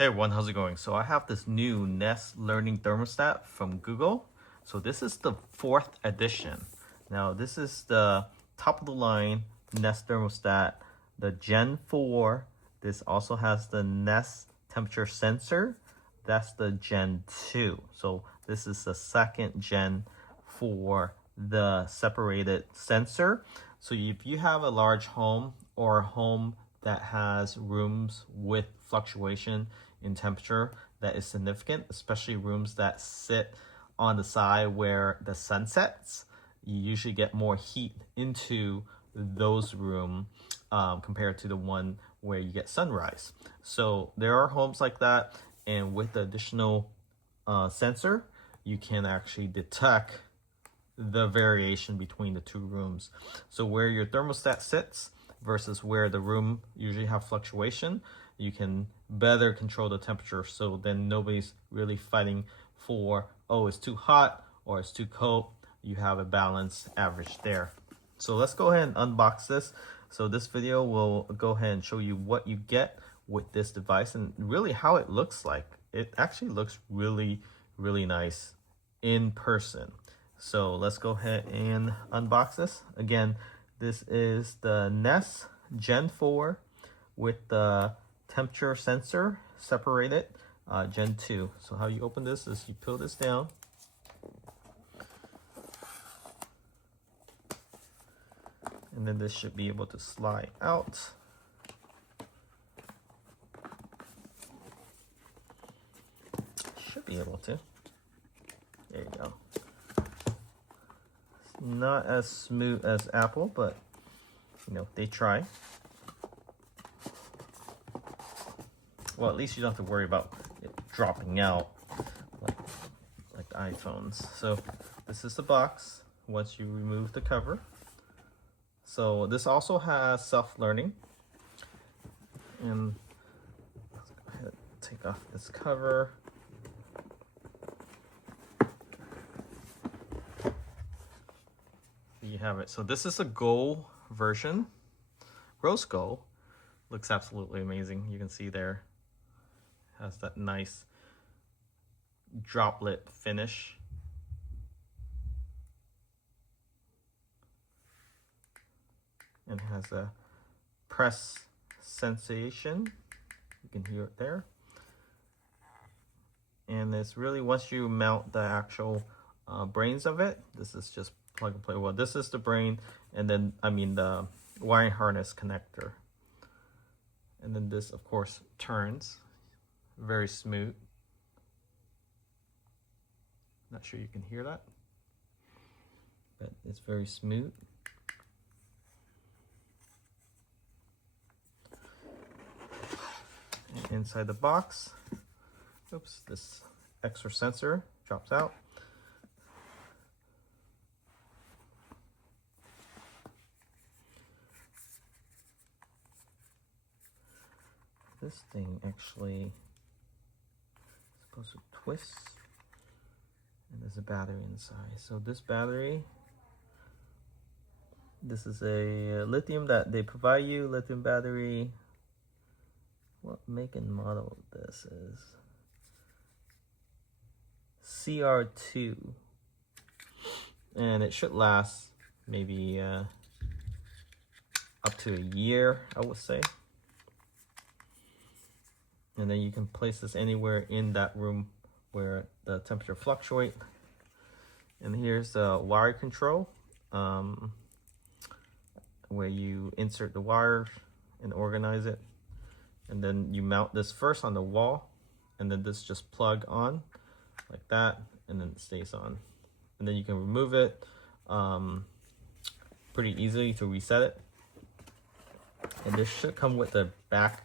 Hey everyone, how's it going? So I have this new Nest Learning Thermostat from Google. So this is the 4th edition. Now this is the top of the line Nest Thermostat, the Gen 4. This also has the Nest temperature sensor. That's the Gen 2. So this is the 2nd gen for the separated sensor. So if you have a large home or a home that has rooms with fluctuation in temperature that is significant, especially rooms that sit on the side where the sun sets, you usually get more heat into those rooms compared to the one where you get sunrise. So there are homes like that, and with the additional sensor, you can actually detect the variation between the two rooms. So where your thermostat sits versus where the room usually have fluctuation, you can better control the temperature, so then nobody's really fighting for, oh, it's too hot or it's too cold. You have a balanced average there. So let's go ahead and unbox this. So this video will go ahead and show you what you get with this device and really how it looks like. It actually looks really, really nice in person. So let's go ahead and unbox this. Again, this is the Nest Gen 4 with the temperature sensor separated, Gen 2. So how you open this is you peel this down. And then this should be able to slide out. Should be able to. There you go. It's not as smooth as Apple, but you know, they try. Well, at least you don't have to worry about it dropping out like iPhones. So this is the box once you remove the cover. So this also has self-learning. And let's go ahead and take off this cover. There you have it. So this is a gold version. Rose gold. Looks absolutely amazing. You can see there. Has that nice droplet finish. And has a press sensation. You can hear it there. And it's really, once you mount the actual brains of it, this is just plug and play. Well, this is the brain, and then, the wiring harness connector. And then this, of course, turns. Very smooth. Not sure you can hear that, but it's very smooth. And inside the box, oops, this extra sensor drops out. This thing actually is supposed to twist, and there's a battery inside. So this battery, this is a lithium that they provide you, lithium battery. What make and model this is? CR2. And it should last maybe up to a year, I would say. And then you can place this anywhere in that room where the temperature fluctuate. And here's the wire control, where you insert the wire and organize it. And then you mount this first on the wall, and then this just plug on like that, and then it stays on. And then you can remove it pretty easily to reset it. And this should come with a back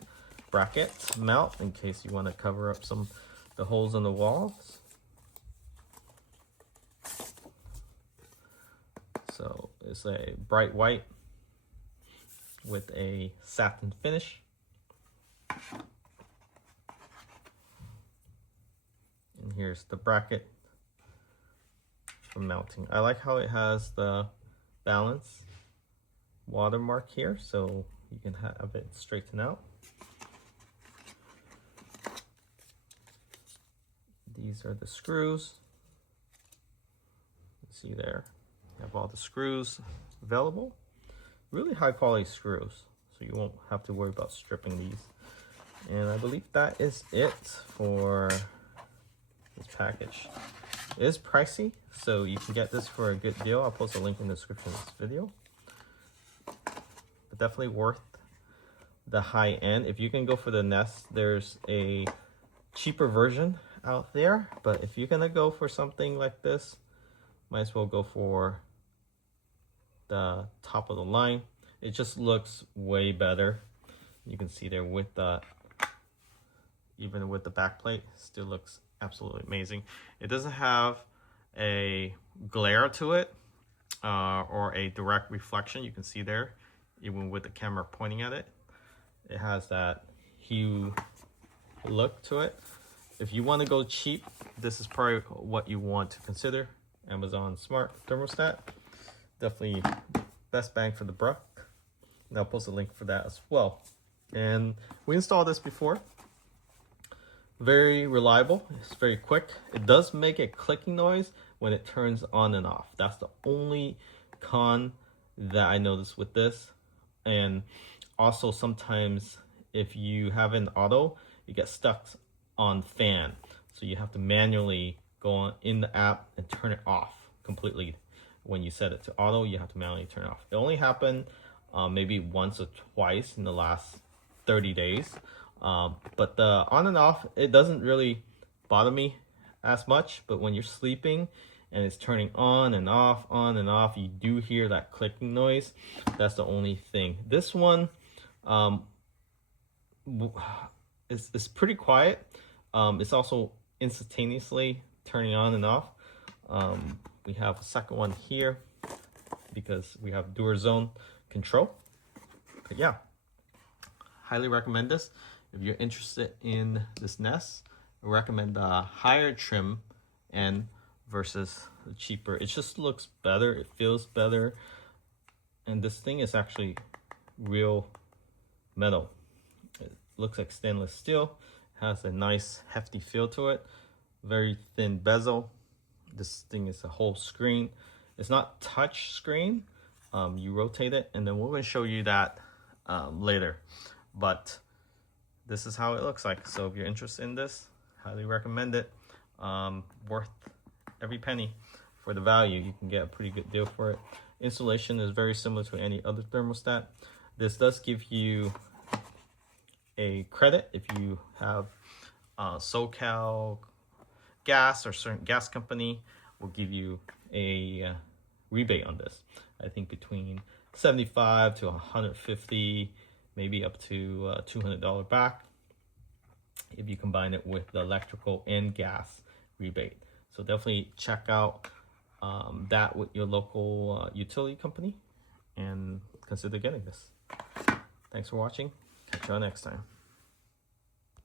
bracket mount in case you want to cover up the holes in the walls. So it's a bright white with a satin finish. And here's the bracket for mounting. I like how it has the balance watermark here, so you can have it straighten out. These are the screws. See there, you have all the screws available. Really high quality screws, so you won't have to worry about stripping these. And I believe that is it for this package. It is pricey, so you can get this for a good deal. I'll post a link in the description of this video. But definitely worth the high end. If you can go for the Nest, there's a cheaper version out there. But if you're gonna go for something like this, might as well go for the top of the line. It just looks way better. You can see there with the, even with the back plate, still looks absolutely amazing. It doesn't have a glare to it or a direct reflection. You can see there, even with the camera pointing at it. It has that hue look to it. If you want to go cheap, this is probably what you want to consider. Amazon Smart Thermostat. Definitely best bang for the buck. And I'll post a link for that as well. And we installed this before. Very reliable. It's very quick. It does make a clicking noise when it turns on and off. That's the only con that I noticed with this. And also sometimes if you have an auto, you get stuck on fan. So you have to manually go on in the app and turn it off completely. When you set it to auto, you have to manually turn it off. It only happened maybe once or twice in the last 30 days. But the on and off, it doesn't really bother me as much. But when you're sleeping and it's turning on and off, you do hear that clicking noise. That's the only thing. This one is pretty quiet. It's also instantaneously turning on and off. We have a second one here because we have dual zone control. But yeah, highly recommend this. If you're interested in this Nest, I recommend the higher trim end versus the cheaper. It just looks better, it feels better, and this thing is actually real metal. It looks like stainless steel, has a nice hefty feel to it, very thin bezel. This thing is a whole screen. It's not touch screen. You rotate it, and then we're going to show you that later. But this is how it looks like. So if you're interested in this, highly recommend it. Worth every penny for the value. You can get a pretty good deal for it. Installation is very similar to any other thermostat. This does give you a credit if you have SoCal gas or certain gas company will give you a rebate on this. I think between 75 to 150, maybe up to $200 back if you combine it with the electrical and gas rebate. So definitely check out that with your local utility company and consider getting this. Thanks for watching. Catch you all next time.